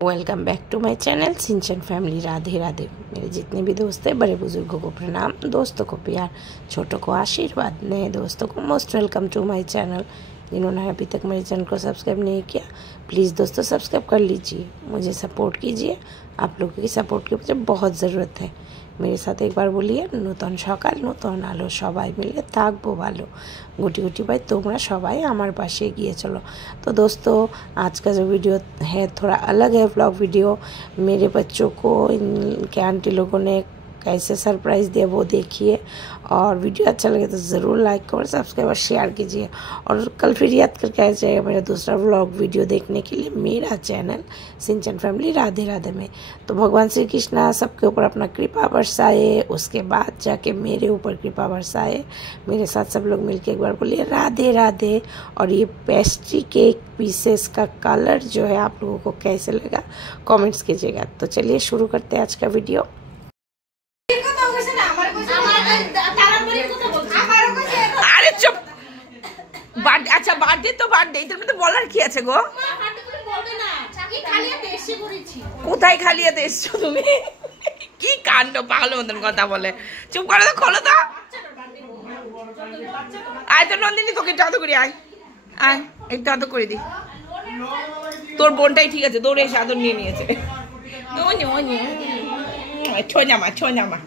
Welcome back to my channel Sinchan family. Radhe Radhe. मेरे जितने भी दोस्त हैं, बड़े बुजुर्गों को प्रणाम, दोस्तों को प्यार, छोटों को आशीर्वाद, नए दोस्तों को most welcome to my channel. जिन्होंने अभी तक मेरे चैनल को सब्सक्राइब नहीं किया, प्लीज़ दोस्तों सब्सक्राइब कर लीजिए, मुझे सपोर्ट कीजिए। आप लोगों की सपोर्ट की मुझे बहुत ज़रूरत है। मेरे साथ एक बार बोलिए, नूतन सकाल नूतन आलो, सबाई मिले थाकबो भालो, गुटी गुटी भाई तुम्हारा सबाई हमारे पास एगिए चलो। तो दोस्तों, आज का जो वीडियो है थोड़ा अलग है, व्लॉग वीडियो। मेरे बच्चों को इनके आंटी लोगों ने कैसे सरप्राइज़ दिया वो देखिए, और वीडियो अच्छा लगे तो ज़रूर लाइक करो, सब्सक्राइब और शेयर कीजिए। और कल फिर याद करके आ जाएगा मेरा दूसरा व्लॉग वीडियो देखने के लिए मेरा चैनल सिंचन फैमिली राधे राधे में। तो भगवान श्री कृष्णा सबके ऊपर अपना कृपा बरसाए, उसके बाद जाके मेरे ऊपर कृपा बरसाए। मेरे साथ सब लोग मिलके एक बार बोलिए राधे राधे। और ये पेस्ट्री केक पीसेस का कलर जो है आप लोगों को कैसे लगा कमेंट्स कीजिएगा। तो चलिए शुरू करते हैं आज का वीडियो। আরে চুপ। বার্থডে, আচ্ছা বার্থডে তো বার্থডে, এটার মধ্যে বলার কি আছে গো? কোথায় খালিয়াতে এসছো তুমি? কি কাণ্ড, পাগলের মতন কথা বলে। চুপ করো তো, খোলো তো। আয় তো নন্দিনী, তোকে একটু আদর করি, আয় আয় একটু আদর করে দি। তোর বোনটাই ঠিক আছে, দৌড়ে এসে আদর নিয়ে নিয়েছে। ছোঁয়ামা ছোঁয়ামা।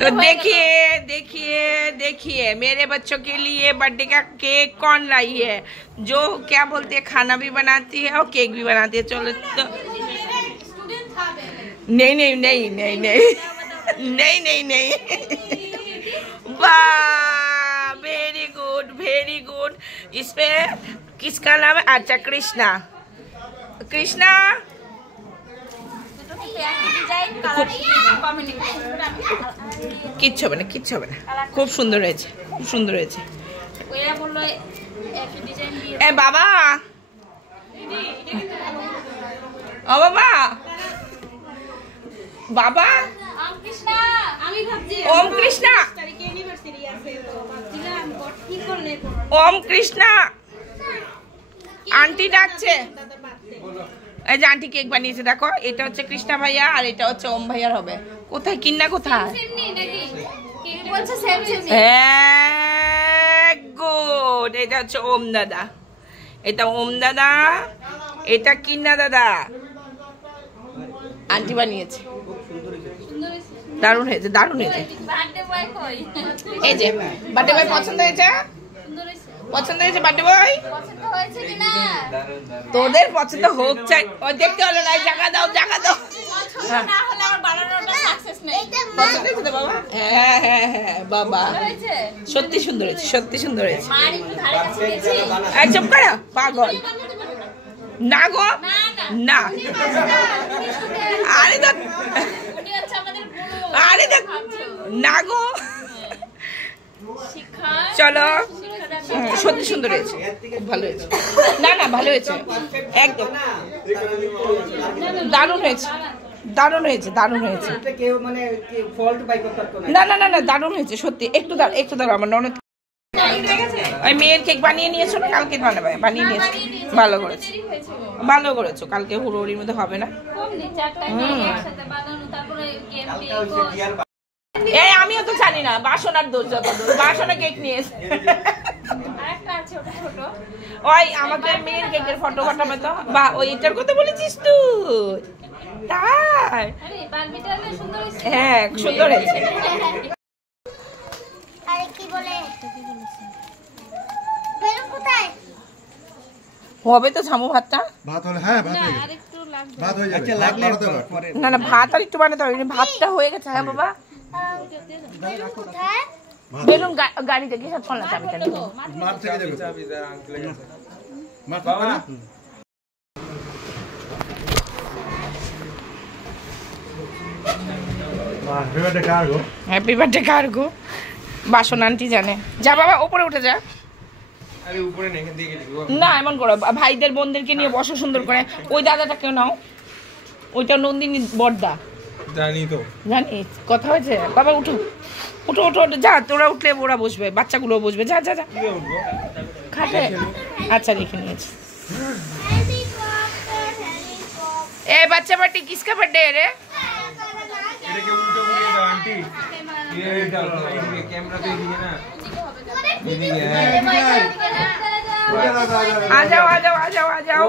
तो देखिए देखिए देखिए, मेरे बच्चों के लिए बर्थडे का केक कौन लाई है, जो क्या बोलते हैं खाना भी बनाती है और केक भी बनाती है। चलो तो नहीं नहीं नहीं नहीं नहीं नहीं नहीं नहीं। वाह, वेरी गुड वेरी गुड। इसमें किसका नाम है? अच्छा कृष्णा। कृष्णा কিচ্ছু হবে না, কিচ্ছু হবে না, খুব সুন্দর হয়েছে, খুব সুন্দর হয়েছে। এ বাবা, ও বাবা, বাবা ওম কৃষ্ণা, ওম কৃষ্ণা আন্টি ডাকছে। এই যে আন্টি কেক বানিয়েছে, দেখো এটা হচ্ছে কৃষ্ণা ভাইয়া আর এটা হচ্ছে ওম ভাইয়ার হবে। কোথায় কিন্না, কোথায়? হ্যাঁ গুড। এটা হচ্ছে ওম দাদা, এটা ওম দাদা, এটা কিন্না দাদা। আন্টি বানিয়েছে, দারুণ হয়েছে, দারুণ হয়েছে। এই যে বার্থডে বয় পছন্দ হয়েছে, পছন্দ হয়েছে বার্থডে বয়? তোদের পছন্দ হোক চাই, ওই দেখতে হলো না। জায়গা দাও, জায়গা দাও। হ্যাঁ হ্যাঁ হ্যাঁ বাবা, সত্যি সুন্দর হয়েছে, সত্যি সুন্দর হয়েছে। চুপ করো পাগল, না গো না। আরে দেখ, আরে দেখ না গো। চলো, সত্যি সুন্দর হয়েছে, খুব ভালো হয়েছে। না না ভালো হয়েছে, একদম দারুণ হয়েছে, দারুণ হয়েছে, দারুণ হয়েছে। না না না না দারুণ হয়েছে সত্যি। একটু দাঁড়, একটু দাঁড়, আমার ননদ ওই মেয়ের কেক বানিয়ে নিয়েছো না? কালকে বানাবে, বানিয়ে নিয়েছো, ভালো করেছো, ভালো করেছো। কালকে হুড়োহুড়ির মধ্যে হবে না। এই আমিও তো জানি না, বাসনার দোষ, যত দোষ বাসনা কেক নিয়ে ওই আমাকে মেয়ের কেকের ফটো পাঠাবে তো। বা ওই এটার কথা বলেছিস তুই? তাই হ্যাঁ সুন্দর হয়েছে। হবে তো ঝামু ভাতটা, ভাত হলে হ্যাঁ ভাত হয়ে যাবে, না না ভাত আর একটু বানাতে হবে, ভাতটা হয়ে গেছে। হ্যাঁ বাবা, বেলুন গাড়িতে গিয়ে সব ফোন চাবিটা নিয়ে মার থেকে যাবে, মার বাবা। Happy birthday cargo. বাসন আন্টি জানে। যা বাবা উপরে উঠে যা। না এমন করো, ভাইদের বোনদেরকে নিয়ে বসো সুন্দর করে। ওই দাদাটাকেও নাও, ওইটা নন্দিনী বড়দা। জানি তো, জানি কথা হয়েছে। বাবা উঠো উঠো উঠো, যা তোরা উঠলে ওরা বসবে, বাচ্চাগুলো বসবে। যা যা যা খাটে। আচ্ছা রেখে নিয়েছি। ए बच्चा पार्टी किसका बर्थडे है रे? के उल्टा घुरिए दो आंटी। ये कैमरा पे दिए ना। आ जाओ आ जाओ आ जाओ आ जाओ।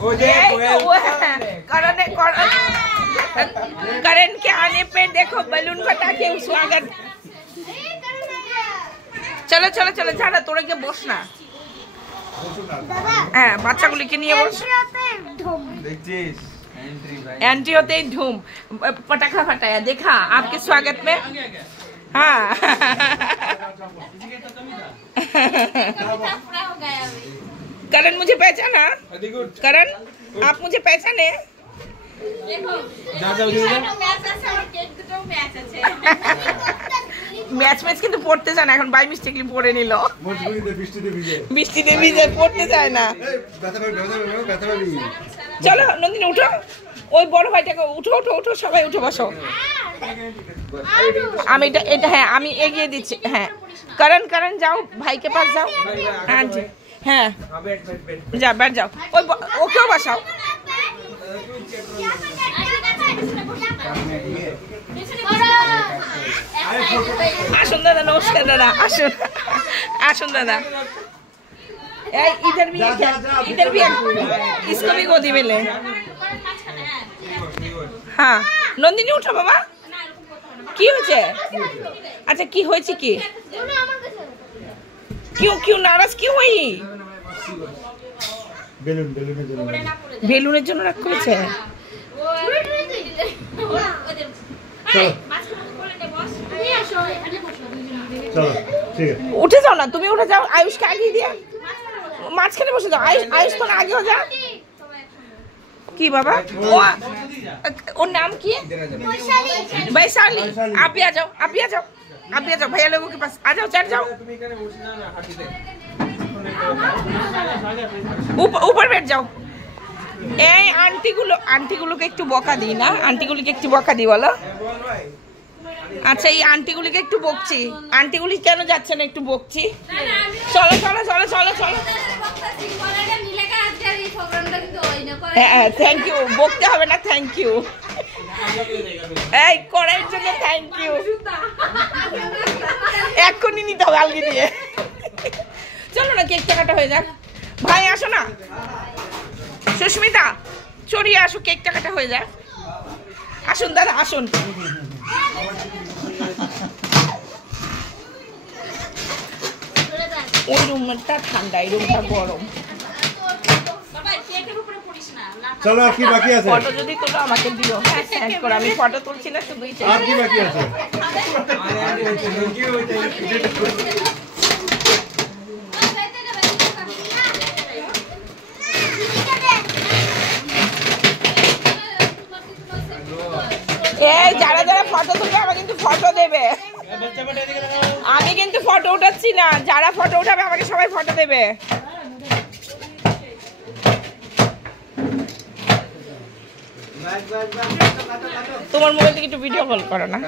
ओ जे करण के आने पे देखो बलून फटा के स्वागत। चलो चलो चलो जा ना তোরা গিয়ে বস না। হ্যাঁ বাচ্চাগুলিকে নিয়ে বস। देखिस एंट्री भाई। एंट्री होते ही धूम पटाखा फटाया देखा आपके स्वागत में। हाँ करण मुझे पहचाना? करण आप मुझे पहचाने? ম্যাচ ম্যাচ কিন্তু পড়তে যায় না এখন বাই মিস্টেকলি পড়ে নিল। বৃষ্টিতে ভিজে পড়তে যায় না। চলো নন্দিনী উঠো ওই বড় ভাইটাকে উঠো উঠো উঠো সবাই উঠে বসো। আমি এটা হ্যাঁ আমি এগিয়ে দিচ্ছি। হ্যাঁ करण करण जाओ भाई के पास जाओ। हाँ जी हाँ जा बैठ जाओ ओ क्यों बसाओ। आसुन दादा नमस्कार दादा आसुन आसुन दादा। इधर भी इसको भी गोदी में ले। हाँ नंदिनी उठो बाबा কি হয়েছে? আচ্ছা কি হয়েছে কি क्यों क्यों नाराज क्यों हुई? বেলুনের জন্য রাগ করেছে। উঠে যাও না তুমি উঠে যাও আয়ুষকে আগে দিয়ে মাঝখানে বসে যাও। আয়ুষ তো আগেও যা। কি বাবা ওর नाम কি? वैशाली। आप भी आ जाओ आप भी आ जाओ आप भी आ जाओ भैया लोगों के पास आ जाओ चढ़ जाओ ऊपर बैठ जाओ। এই আন্টিগুলোকে একটু বকা দিই না আন্টিগুলিকে একটু বকা দিই বলো। আচ্ছা এই আন্টিগুলিকে একটু বকছি আন্টিগুলি কেন যাচ্ছে না একটু বকছি। চলো চলো চলো চলো চলো। থ্যাংক ইউ বকতে হবে না থ্যাংক ইউ। এই করার জন্য থ্যাংক ইউ। এক্ষুনি নিতে হবে আলগি দিয়ে। চলো না কেকটা কাটা হয়ে যাক। ভাই আসো না সুস্মিতা চড়িয়ে আসো কেকটা কাটা হয়ে যাক। আসুন দাদা আসুন। ওই রুমটা ঠান্ডা এই রুমটা গরম। চলো আর কি বাকি আছে? ফটো যদি তোলো আমাকে দিও সেন্ড করো। আমি ফটো তুলছি না শুধুই চাই। আর কি বাকি আছে? এই যারা যারা ফটো তুলবে আমাকে কিন্তু ফটো দেবে। আমি কিন্তু ফটো উঠাচ্ছি না যারা ফটো উঠাবে আমাকে সবাই ফটো দেবে। তোমার মোবাইল থেকে একটু ভিডিও কল করো না।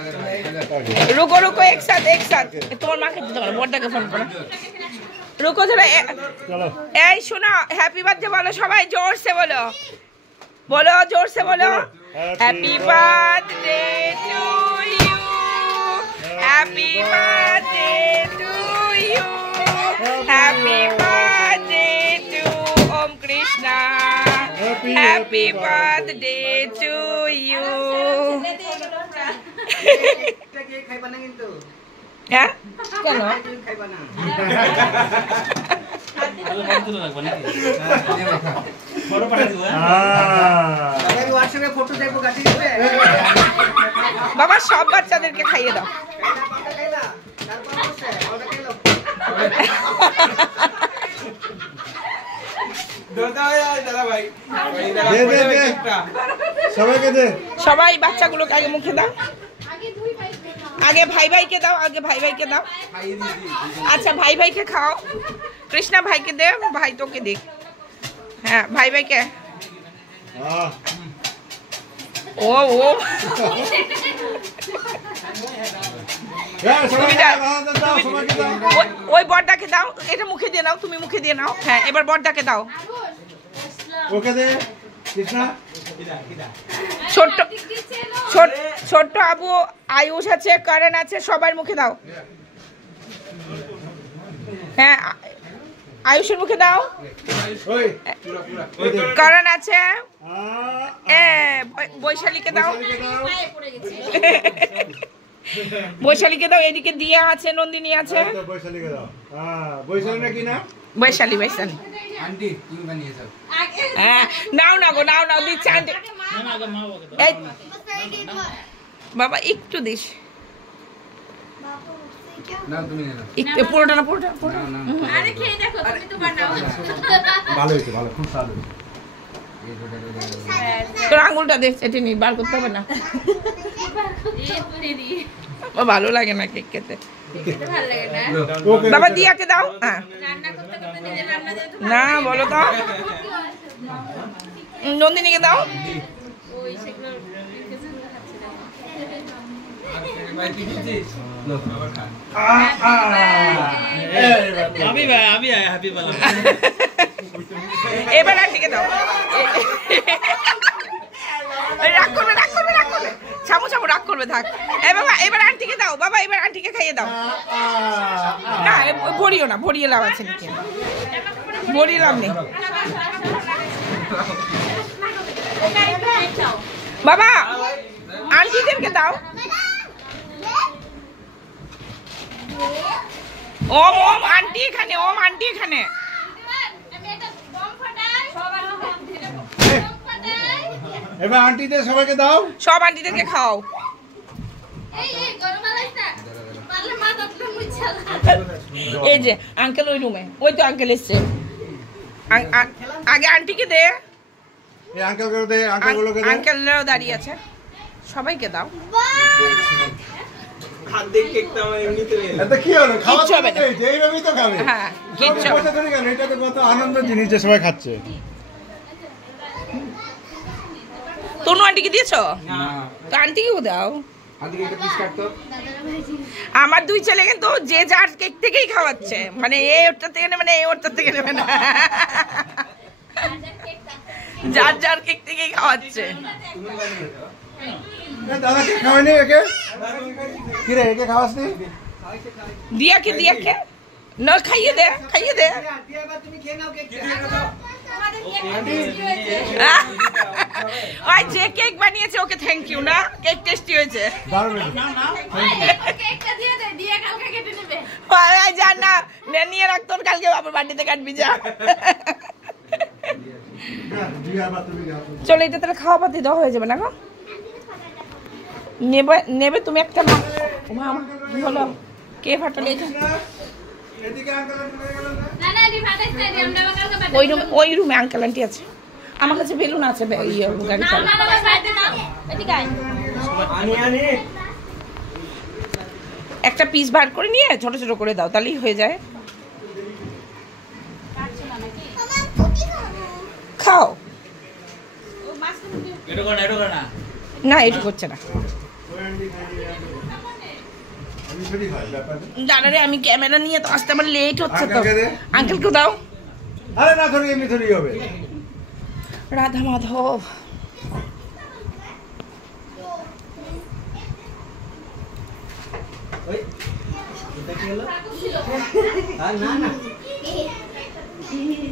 রুকো রুকো এক সাথ তোমার মাকে দিতে পারো বড়দাকে ফোন করো। রুকো জোরে এই শোনো হ্যাপি বার্থডে বলো সবাই জোরসে বলো বলো জোরসে বলো। Happy birthday to you happy birthday to you happy birthday to Om Krishna happy birthday to you. হ্যাঁ কেন বাবা সব বাচ্চাদেরকে খাইয়ে দাও। সবাই বাচ্চাগুলোকে আগে মুখে দাও। আগে ভাই ভাইকে দাও আগে ভাই ভাইকে দাও। আচ্ছা ভাই ভাইকে খাও। কৃষ্ণা ভাইকে দে ভাই তোকে দে। হ্যাঁ ভাই ভাইকে ও ও ওই বড়দাকে দাও। এটা মুখে দিয়ে নাও তুমি মুখে দিয়ে নাও। হ্যাঁ এবার বড়দাকে দাও ওকে দে কৃষ্ণা ছোট্ট ছোট্ট আবু আয়ুষ আছে, করণ আছে, সবার মুখে দাও। হ্যাঁ আয়ুষের মুখে দাও। ওই করণ আছে, বৈশালীকে দাও। বৈশালীকে দাও। এদিকে দিয়া আছে, নন্দিনী আছে। বৈশালীকে দাও। বৈশালী নাকি না? বৈশালী বৈশালী আন্টি তুমি বানিয়ে দাও। হ্যাঁ নাও না গো, নাও নাও দিচ্ছে আন্টি। এই বাবা একটু দিস, নাও তুমি নাও। একটু পুরোটা না, পুরোটা নাও নাও। আরে খেয়ে দেখো, তুমি তো বানাও। ভালো হয়েছে, ভালো, খুব স্বাদ হয়েছে। তোর আঙুলটা দে, চেটে নি, বার করতে হবে না। ভালো লাগে না কেক খেতে। ভালো লাগে না? ওকে বাবা দিয়াকে দাও। হ্যাঁ রান্না করতে করতে নিজে রান্না দিয়ে তো না বলো তো, নন্দিনীকে দাও। ওই সেগুলো খাচ্ছে না। ভাই কি দিছিস? লো আবার খা। अभी आया हैप्पी वाला এবার আন্টিকে দাও। রাগ করবে, রাগ করবে, রাগ করবে। ছামু ছামু রাগ করবে, থাক। বাবা এবার আন্টিকে দাও, বাবা এবার আন্টিকে খাইয়ে দাও। না ভরিও না, ভরিয়ে লাভ আছে নাকি? ভরিয়ে লাভ নেই বাবা, আন্টিদেরকে দাও। ওম ওম আন্টি এখানে, ওম আন্টি এখানে। আমি একটা বম ফাটাই, সবার বম ফাটাই। এবার আন্টিদের সবাইকে দাও। সব আন্টিদেরকে খাও। এই গরম আলাইতা পারলে মা দত্ত মুছালা। এই যে আঙ্কেল ওই রুমে, ওই তো আঙ্কেল এসছে। আগে আন্টিকে দে, এই আঙ্কেলকে দে, আঙ্কেলগুলোকে দে। আঙ্কেলরাও দাঁড়িয়ে আছে। সবাইকে দাও। हाथ देख के एकदम एमनीতে এতে কি হলো? খাওয়া কিচ্ছু হবে না। তো এই যে এইভাবেই তো খাবে। হ্যাঁ, কিচ্ছু হবে না। বসে ধরে কেন? এটা তো কত আনন্দের জিনিস যে সবাই খাচ্ছে। তনু আন্টিকে দিয়েছো? না তো আন্টিকেও দাও। আন্টি একটা পিস কাটতো। আমার দুই ছেলে কিন্তু যে যার কেক থেকেই খাওয়াচ্ছে, মানে এ ওরটা থেকে নেবে না, এ ওরটা থেকে নেবে না, যার যার কেক থেকেই খাওয়াচ্ছে। তুমি বানিয়ে দাও। দাদাকে খাওয়াইনি একে? কি রে, একে খাওয়াসনি? দিয়াকে দিয়াকে না, খাইয়ে দে, খাইয়ে দে। ওই যে কেক বানিয়েছে ওকে থ্যাংক ইউ না, কেক টেস্টি হয়েছে। দারুণ হয়েছে। কেকটা দিয়ে দে, দিয়ে কালকে কেটে নেবে। যা না, নিয়ে রাখ, তোর কালকে বাবার বাড়িতে কাটবি, যা। চলো, এটা তাহলে খাওয়া পাতি দেওয়া হয়ে যাবে না গো? নেবে নেবে তুমি একটা। হলো কে ফাটালে এটা? এদিকে আঙ্কেল আন্টি নিয়ে গেলেন না? না না এডি ফাটাইছ না, এডি আমরা কালকে বাদ। ওই রুমে আঙ্কেল আন্টি আছে। আমার কাছে বেলুন আছে, ইয়ে গাড়ি না চালা। না না বাইরে না, এদিকে আয়। आने একটা পিস বার করে নিয়ে ছোট ছোট করে দাও, তাহলেই হয়ে যায়। খাও एटो करना না, এটু করছে না। আমি ছুটি খাই ব্যাপারে। দাঁড়ারে, আমি ক্যামেরা নিয়ে তো আসতে আমার লেট হচ্ছে তো। আঙ্কেলকে দে। আঙ্কেলকে দাও। আরে না, ধরি এমনি ধরি হবে। রাধা মাধব।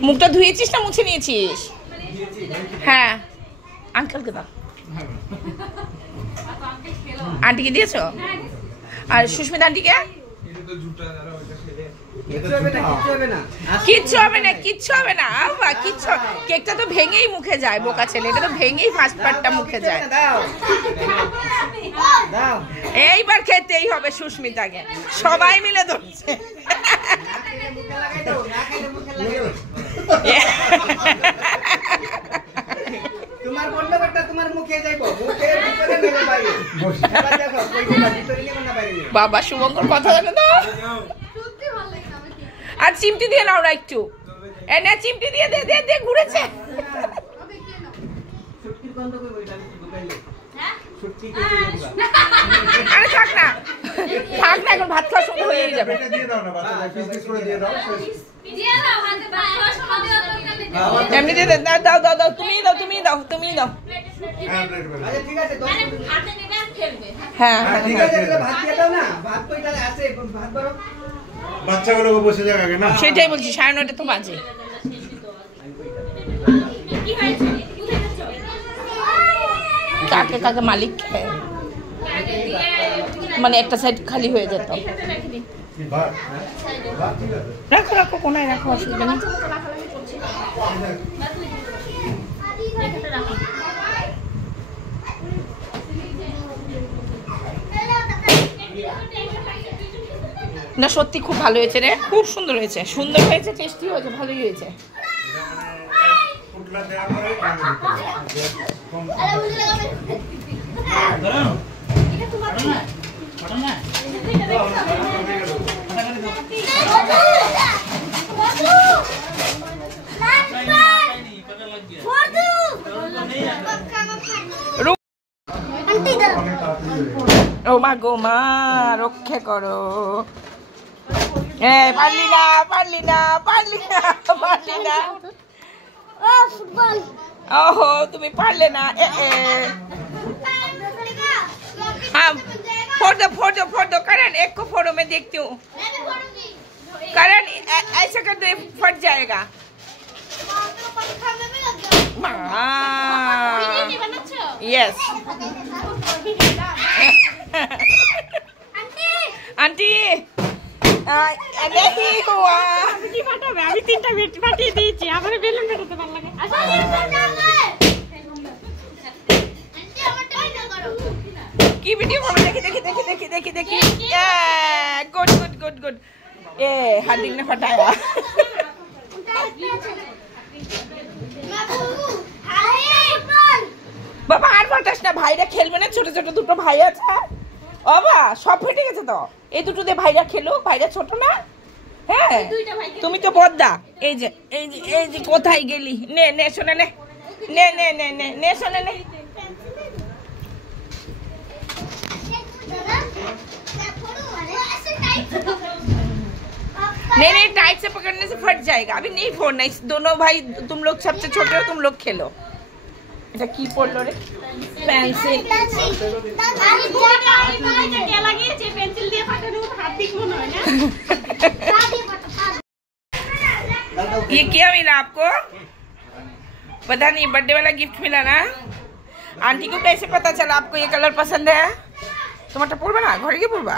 মুখটা ধুয়েছিস না মুছে নিয়েছিস? হ্যাঁ, আঙ্কেলকে দাও। আন্টিকে দিয়েছো? আর সুস্মিতা আন্টিকে? এটা তো ঝুটা দাঁড়া ওইটা ছেলে। কিচ্ছু হবে না, কিচ্ছু হবে না। কিচ্ছু হবে না, কিচ্ছু হবে না, বাবা কিচ্ছু। কেকটা তো ভেঙেই মুখে যায়, বোকা ছেলে, এটা তো ভেঙেই ফার্স্ট পার্টটা মুখে যায়। এইবার খেতেই হবে সুস্মিতাকে, সবাই মিলে ধরছে। তোমার বন্ধটা তোমার মুখে যাইবো, মুখের ভিতরে নেবে বাইরে। এবার দেখো কইটা ভিতরে নেবে না বাইরে নেবে। বাবা শুভঙ্কর কথা জানো তো? সত্যি ভালো লাগে না আমাকে। আর চিমটি দিয়ে নাও না একটু। এনে চিমটি দিয়ে দে দে দে, ঘুরেছে। আমি কি না? সুটকির গন্ধ কই বইটা ঢুকাইলে। হ্যাঁ? সুটকি কই দিবা। আরে থাক না, থাক থাক না, এখন ভাত খাওয়ার সময় হয়েই যাবে। পেটে দিয়ে দাও না বাচ্চাদের, পিস পিস করে দিয়ে দাও। দিয়ে দাও হাতে বাচ্চা সময় দেওয়া দরকার নেই। এমনি দিয়ে দাও দাও দাও দাও, তুমিই দাও তুমিই দাও তুমিই দাও। হ্যাঁ প্লেট করে দাও। আচ্ছা ঠিক আছে, মানে হাতে নেবে আর খেলবে। হ্যাঁ হ্যাঁ, ঠিক আছে, তাহলে ভাত দিয়ে দাও না, ভাত তো এটা আছে, ভাত বাড়ো। বাচ্চাগুলোকে বসে যাক আগে না। সেটাই বলছি, 9:30 তো বাজে। কি হয়েছে? কোথায় যাচ্ছ? কাকে কাকে মালিক কে? মানে একটা সাইড খালি হয়ে যেত। ভাত ভাত ঠিক আছে। রাখো রাখো, কোনায় রাখো, অসুবিধা নেই। এখানে রাখো। না সত্যি খুব ভালো হয়েছে রে, খুব সুন্দর হয়েছে, সুন্দর হয়েছে, টেস্টি হয়েছে, ভালোই হয়েছে। পুটলা দেওয়ার পরে ভেঙে দিতে হবে। আরে বুঝে লাগাবে। ধরো এটা তোমার ধরো না ধরো না ও মা গো মা, রক্ষে করো। পারলি না পারলি না পারলি না পারলি না। ফুটবল। ओहो तुम्हें पढ़ लेना हाँ फोटो करण एक को फोटो में देखती हूँ। करण ऐसा कर दो फट जाएगा। यस आंटी नहीं हुआ আমি 3টা বেটি পাঠিয়ে দিয়েছি, আমার বেলুন ফাটাতে ভালো লাগে। की वीडियो फोटो देखी देखी देखी देखी देखी देखी गुड गुड गुड गुड। ए हार्दिक ने फटाया। বাবা আর ফাটাস না, ভাইরা খেলবে না, ছোট ছোট দুটো ভাই আছে। বাবা সব ফেটে গেছে তো, এই দুটো দিয়ে ভাইরা খেলো, ভাইরা ছোট না। হ্যাঁ তুমি তো বদ্দা। এই যে এই যে এই যে কোথায় গেলি, নে নে শোনে নে নে নে নে নে নে শোনে নে। नहीं नहीं टाइट से पकड़ने से फट जाएगा, अभी नहीं फोड़ना। इस दोनों भाई तुम लोग सबसे छोटे हो, तुम लोग खेलो। এটা কি পড়লো রে? পেন্সিল। পেন্সিল দিয়ে ফাটানো হার্দিক মনে হয় না। ये क्या मिला आपको? पता नहीं, बर्थडे वाला गिफ्ट मिला ना। आंटी को कैसे पता चला आपको ये कलर पसंद है? তোমারটা পড়বে না, ঘরে গিয়ে পড়বা।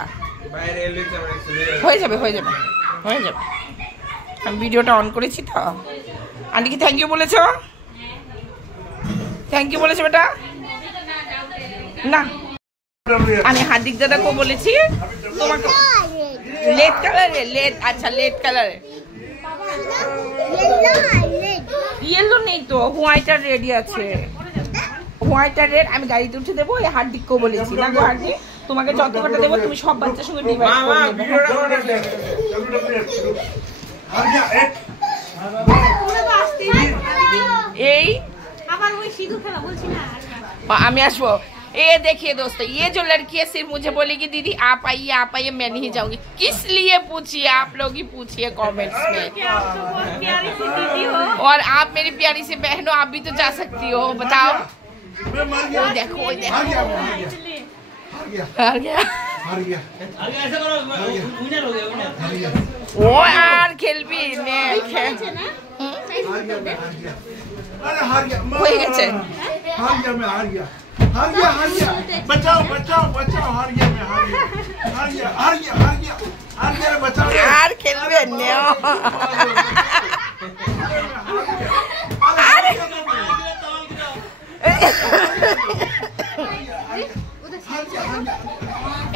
বাইরে এলে আমরা চলে হয়ে যাবে হয়ে যাবে হয়ে যাবে। আমি ভিডিওটা অন করেছি তো। আন্টি কি থ্যাংক ইউ বলেছো? থ্যাংক ইউ বলেছো বেটা? না আমি হার্দিক দাদাকে বলেছি তোমাকে। লেড কালারে, লেড, আচ্ছা লেড কালারে। ইয়েলো নেই তো, হোয়াইট আর রেডই আছে। হোয়াইট আর রেড আমি গাড়িতে উঠে দেবো। এই হার্দিককেও বলেছি না গো হার্দিক, তোমাকে যত কটা দেবো তুমি সব বাচ্চার সঙ্গে ডিভাইড করে নেবে। এই আবার ওই সিঁদুর খেলা বলছি না। আমি আসবো। ये देखिए दोस्तों, ये जो लड़की है सिर्फ मुझे बोलेगी दीदी आप आइए, मैं नहीं जाऊंगी। किस लिए पूछिए, आप लोग ही पूछिए कमेंट्स में। आप तो बहुत प्यारी सी दीदी हो। और आप मेरी प्यारी सी बहन हो, आप भी तो जा सकती हो, बताओ। देखो हार गया आगे ऐसा करो विनर हो गया विनर। वो यार खेल भी ने खेल अरे हार गया হয়ে গেছে। हार गया मैं हार गया हार गया हार गया बचाओ बचाओ बचाओ हार गया मैं हार गया हार गया हार गया हार गया हार गया बचाओ আর খেলবে না।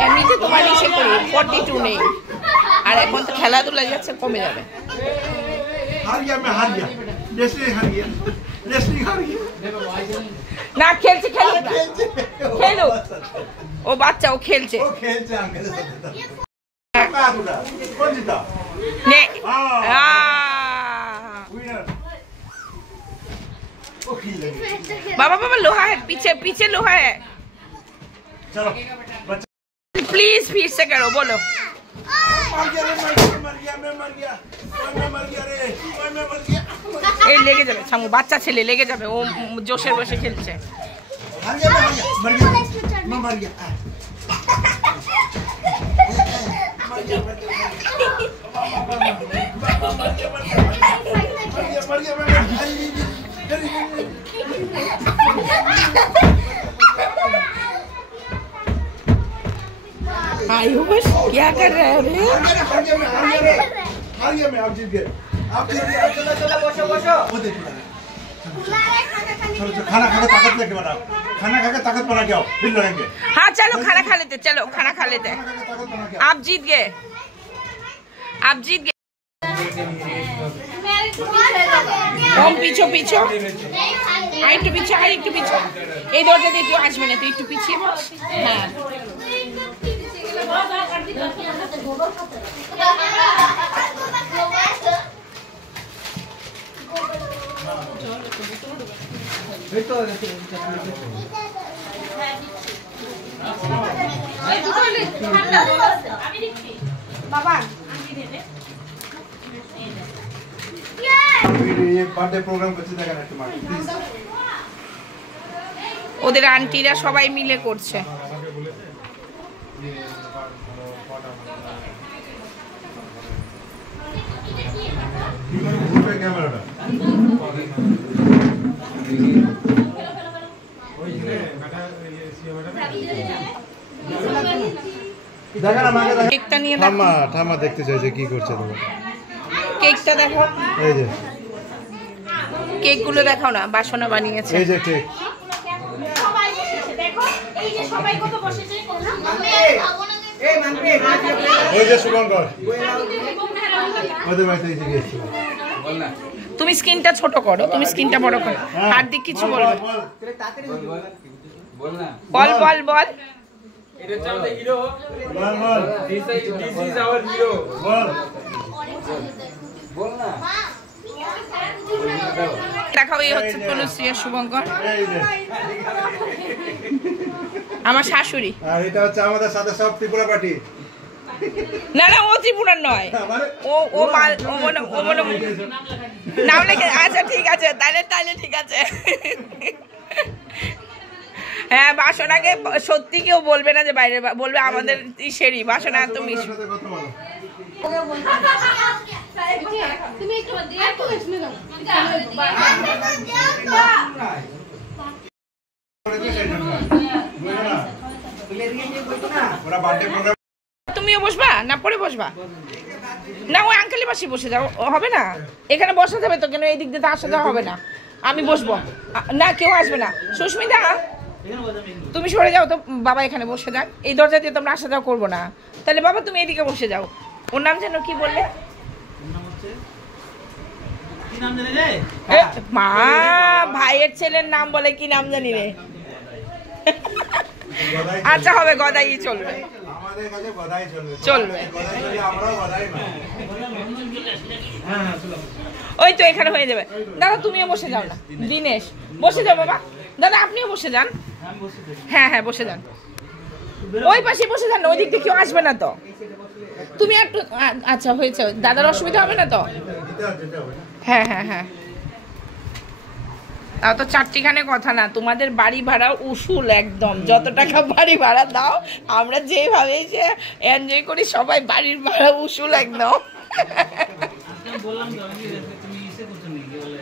এমনিতে তোমার ইসে করি 42 নেই, আর এখন তো খেলাধুলা যাচ্ছে, কমে যাবে। हार गया मैं हार गया लेस्ली हार गया लेस्ली हार गया না খেলছে, খেলুক না, খেলুক। ও বাচ্চা, ও খেলছে। वो खेलते अंकल कौन जीता নে विनर वो खेल बाबा बाबा लोहा है, पीछे पीछे लोहा है। चलो बच्चा प्लीज फिर से करो, बोलो। এই লেগে যাবে সামু, বাচ্চা ছেলে লেগে যাবে, ও জোশের বসে খেলছে। आयुष क्या कर रहे हो रे? मैं आप जीत गए, आप जीत गए। चलो बसो बसो। चलो खाना खा के ताकत लेके बनाओ, खाना खा के ताकत बना के आओ, फिर लड़ेंगे। हाँ चलो खाना खा लेते, चलो खाना खा लेते। आप जीत गए, आप जीत गए। ओम पीछो पीछो, आई একটু পিছে, आई একটু পিছে। এই দরজা দিয়ে তুই আসবে না, তুই একটু পিছিয়ে বস। হ্যাঁ বাবা ये बर्थडे प्रोग्राम করতে দেখা না তোমার প্লিজ। ওদের আন্টিরা সবাই মিলে করছে। ক্যামেরাটা দেখা না মাকে দেখা। কেকটা নিয়ে ঠাম্মা ঠাম্মা দেখতে চাইছে কি করছে তোমার। কেকটা দেখো, এই যে কেকগুলো দেখাও না, বাসনা বানিয়েছে। এই যে কেক, সবাই বসেছে দেখো, এই যে সবাই কত বসেছে। এই মানপি ওই যে শুভঙ্কর ওদের বাড়িতে এসে গেছে। তুমি স্ক্রিনটা ছোট করো, তুমি স্ক্রিনটা বড় করো, আর দিক কিছু বলবে। বল বল বল। এটা হচ্ছে আমাদের হিরো। বল বল দিস ইজ আওয়ার হিরো। বল বল না। দেখাও, এই হচ্ছে তনুশ্রী আর শুভঙ্কর, এই যে আমার শাশুড়ি। আর এটা হচ্ছে আমাদের সাথে সব ত্রিপুরা পার্টি। না না, ও ত্রিপুরার নয়, ও ও মাল, ও মনে নাম লেখে। আচ্ছা ঠিক আছে, তাহলে তাহলে ঠিক আছে। হ্যাঁ বাসনাকে সত্যি কেউ বলবে না যে বাইরে, বলবে আমাদের ইসেরই বাসনা। তুমি তুমি একটু ওরা বার্থডে প্রোগ্রাম। তুমিও বসবা না পরে বসবা? না ওই আঙ্কেলের পাশে বসে যাও, হবে না এখানে বসা যাবে তো, কেন এই দিক দিয়ে তো আসা যাওয়া হবে না। আমি বসবো না, কেউ আসবে না। সুস্মিতা তুমি সরে যাও তো, বাবা এখানে বসে যাক। এই দরজা দিয়ে তোমরা আসা যাওয়া করবো না। তাহলে বাবা তুমি এদিকে বসে যাও। ওর নাম যেন কি বললে? মা ভাইয়ের ছেলের নাম বলে, কি নাম জানি রে। আচ্ছা হবে, গদাই চলবে, আমাদের কাছে গদাই চলবে, চলবে। গদাই চলে, আমরাও গদাই না। ওই তো এখানে হয়ে যাবে। দাদা তুমিও বসে যাও না, দিনেশ বসে যাও বাবা। দাদা আপনিও বসে যান। হ্যাঁ হ্যাঁ বসে যান, ওই পাশে বসে যান, ওই দিক দিয়ে কেউ আসবে না তো। তুমি একটু আচ্ছা হয়েছে, দাদার অসুবিধা হবে না তো? হ্যাঁ হ্যাঁ হ্যাঁ, তাও তো চারটিখানে কথা না। তোমাদের বাড়ি ভাড়া উসুল একদম, যত টাকা বাড়ি ভাড়া দাও, আমরা যেভাবে যে এনজয় করি সবাই বাড়ির ভাড়া উসুল একদম। বললাম তো আমি, তুমি ইসে করছো নাকি, কি বলে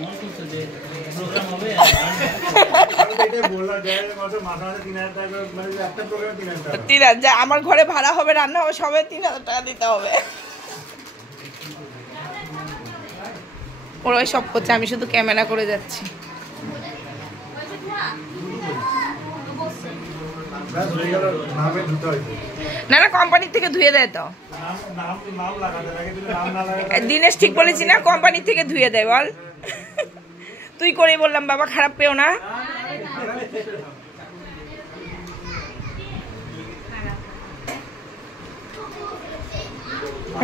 মন করছো যে প্রোগ্রাম হবে। আমি তো এটাই বললাম যে মাসে মাসে 3000 টাকা, মানে একটা প্রোগ্রামে 3000 টাকা। 3000, আমার ঘরে ভাড়া হবে, রান্না হবে, সবে 3000 টাকা দিতে হবে। ওরাই সব করছে, আমি শুধু ক্যামেরা করে যাচ্ছি। না না, কোম্পানি থেকে ধুয়ে দেয় তো। দিনেশ ঠিক বলেছি না, কোম্পানি থেকে ধুয়ে দেয়। বল তুই করেই বললাম বাবা, খারাপ পেও না।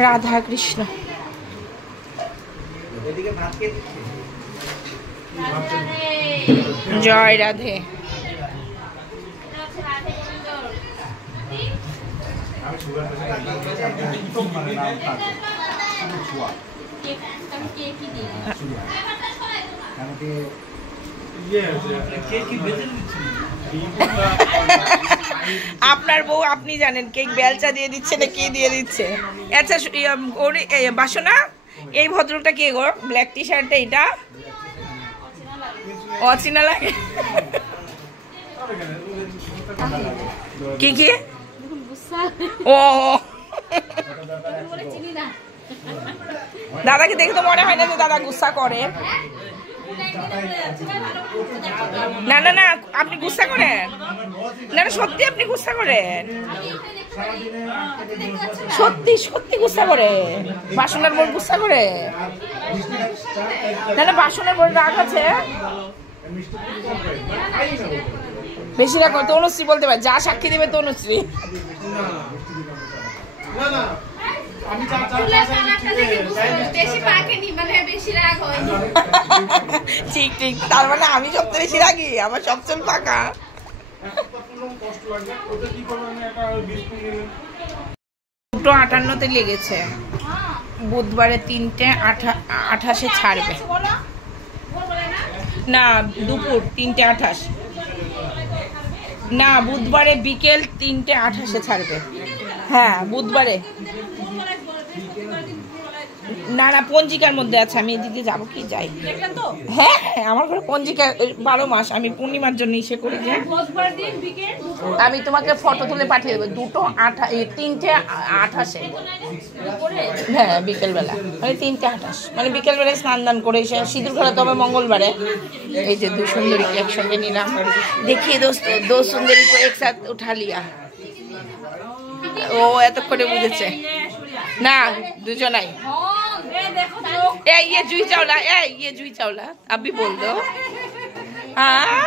রাধা কৃষ্ণ। জয় রাধে। আপনার বউ আপনি জানেন কেক বেলচা দিয়ে দিচ্ছে না কে দিয়ে দিচ্ছে। আচ্ছা বাসনা, এই ভদ্রটা কে গো? ব্ল্যাক টি শার্টটা এটা অচেনা লাগে। কি কি? ও দাদাকে দেখে তো মনে হয় না যে দাদা গুসা করে। না না না, আপনি গুসা করেন না? সত্যি আপনি গুসা করেন? সত্যি সত্যি গুসা করে? বাসনার বোন গুসা করে? না না, বাসনার বোন রাগ আছে বেশি। রাগ করে তনুশ্রী বলতে পারে, যা সাক্ষী দেবে তনুশ্রী। ঠিক ঠিক, তার মানে আমি সবচেয়ে বেশি রাগি, আমার সবচেয়ে ফাঁকা। 2:58 লেগেছে। বুধবারে 3:28 ছাড়বে। না, দুপুর 3:28। না, বুধবারে বিকেল 3:28 ছাড়বে। হ্যাঁ বুধবারে। না না, পঞ্জিকার মধ্যে আছে। আমি এদিকে যাবো কি যাই? হ্যাঁ আমার ঘরে পঞ্জিকা 12 মাস। আমি পূর্ণিমার জন্য ইসে করি যে আমি তোমাকে ফটো তুলে পাঠিয়ে দেবো। 3:28। হ্যাঁ বিকেলবেলা, মানে 3:28, মানে বিকেলবেলায় স্নান দান করে এসে সিঁদুর খেলা তো হবে মঙ্গলবারে। এই যে 2 সুন্দরীকে একসঙ্গে নিলাম। দেখিয়ে দো সুন্দরী को एक साथ उठा लिया। ও এতক্ষণে বুঝেছে না দুজনাই। ये जूही चावला, ये जूही चावला, अब भी बोल दो। हाँ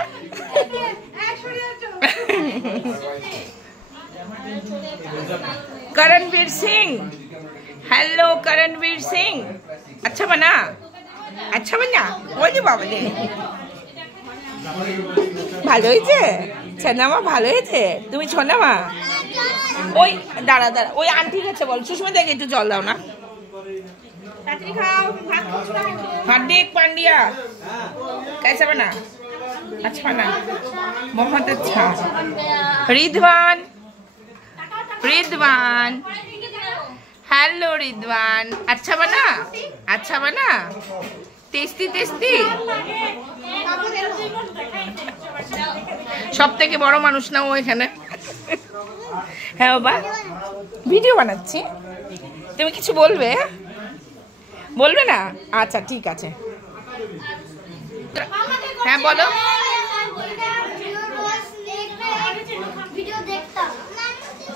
करणवीर सिंह, हेलो करणवीर सिंह। अच्छा बना? अच्छा बना? बोल बाबा दे ভালো হয়েছে? ছেনামা ভালো হয়েছে? তুমি ছোনামা? ওই দাঁড়া দাঁড়া, ওই আন্টি কাছে বল, সুষমা দেখে একটু জল দাও না। हार्दिक पांड्या कैसा बना? अच्छा बना, बहुत अच्छा। रिद्वान, रिद्वान, हेलो रिद्वान, अच्छा बना? अच्छा बना? Tasty tasty. সব থেকে বড় মানুষ না ও এখানে। হ্যাঁ বাবা, ভিডিও বানাচ্ছি। তুমি কিছু বলবে? বলবে না? আচ্ছা ঠিক আছে। হ্যাঁ বলো।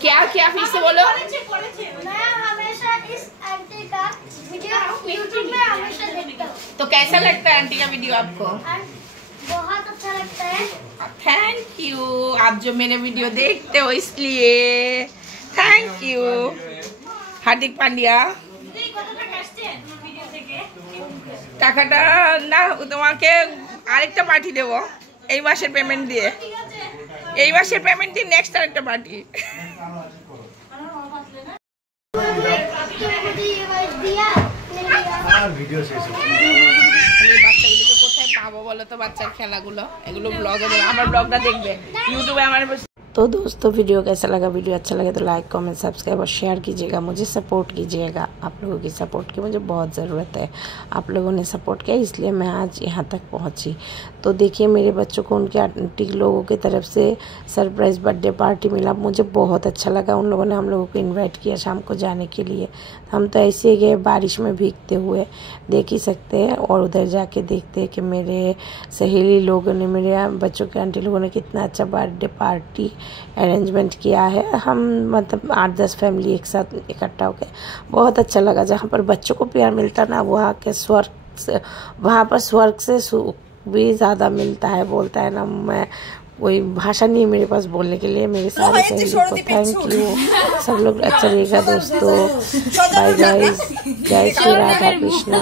क्या क्या फिर से बोलो। मैं हमेशा इस आंटी का वीडियो यूट्यूब में हमेशा देखता हूँ। तो कैसा लगता है आंटी का वीडियो आपको? बहुत अच्छा लगता है। थैंक यू, आप जो मेरे वीडियो देखते हो इसलिए थैंक यू। हार्दिक पांड्या, টাকাটা না তোমাকে আরেকটা পার্টি দেবো এই মাসের পেমেন্ট দিয়ে। এই মাসের পেমেন্ট দিয়ে নেক্সট আরেকটা পার্টি। বাচ্চাগুলোকে কোথায় পাবো বলো তো? বাচ্চার খেলাগুলো এগুলো ব্লগে দেবে, আমার ব্লগটা দেখবে यूट्यूब আমার। तो दोस्तों वीडियो कैसा लगा? वीडियो अच्छा लगे तो लाइक कमेंट सब्सक्राइब और शेयर कीजिएगा। मुझे सपोर्ट कीजिएगा, आप लोगों की सपोर्ट की मुझे बहुत ज़रूरत है। आप लोगों ने सपोर्ट किया इसलिए मैं आज यहाँ तक पहुँची। तो देखिए मेरे बच्चों को उनके आंटी लोगों की तरफ से सरप्राइज़ बर्थडे पार्टी मिला, मुझे बहुत अच्छा लगा। उन लोगों ने हम लोगों को इन्वाइट किया शाम को जाने के लिए। हम तो ऐसे ही गए बारिश में भीगते हुए, देख ही सकते हैं। और उधर जाके देखते हैं कि मेरे सहेली लोगों ने, मेरे बच्चों के आंटी लोगों ने कितना अच्छा बर्थडे पार्टी अरेंजमेंट किया है। हम मतलब 8-10 फैमिली एक साथ इकट्ठा होकर, बहुत अच्छा लगा। जहाँ पर बच्चों को प्यार मिलता ना, वहाँ के स्वर्ग से, वहाँ पर स्वर्ग से सुख भी ज़्यादा मिलता है। बोलता है ना, मैं कोई भाषा नहीं है मेरे पास बोलने के लिए। मेरे सारे सहेली को थैंक यू। सब लोग अच्छा रहेगा दोस्तों। बाय गाइस, जय श्री राधा कृष्णा।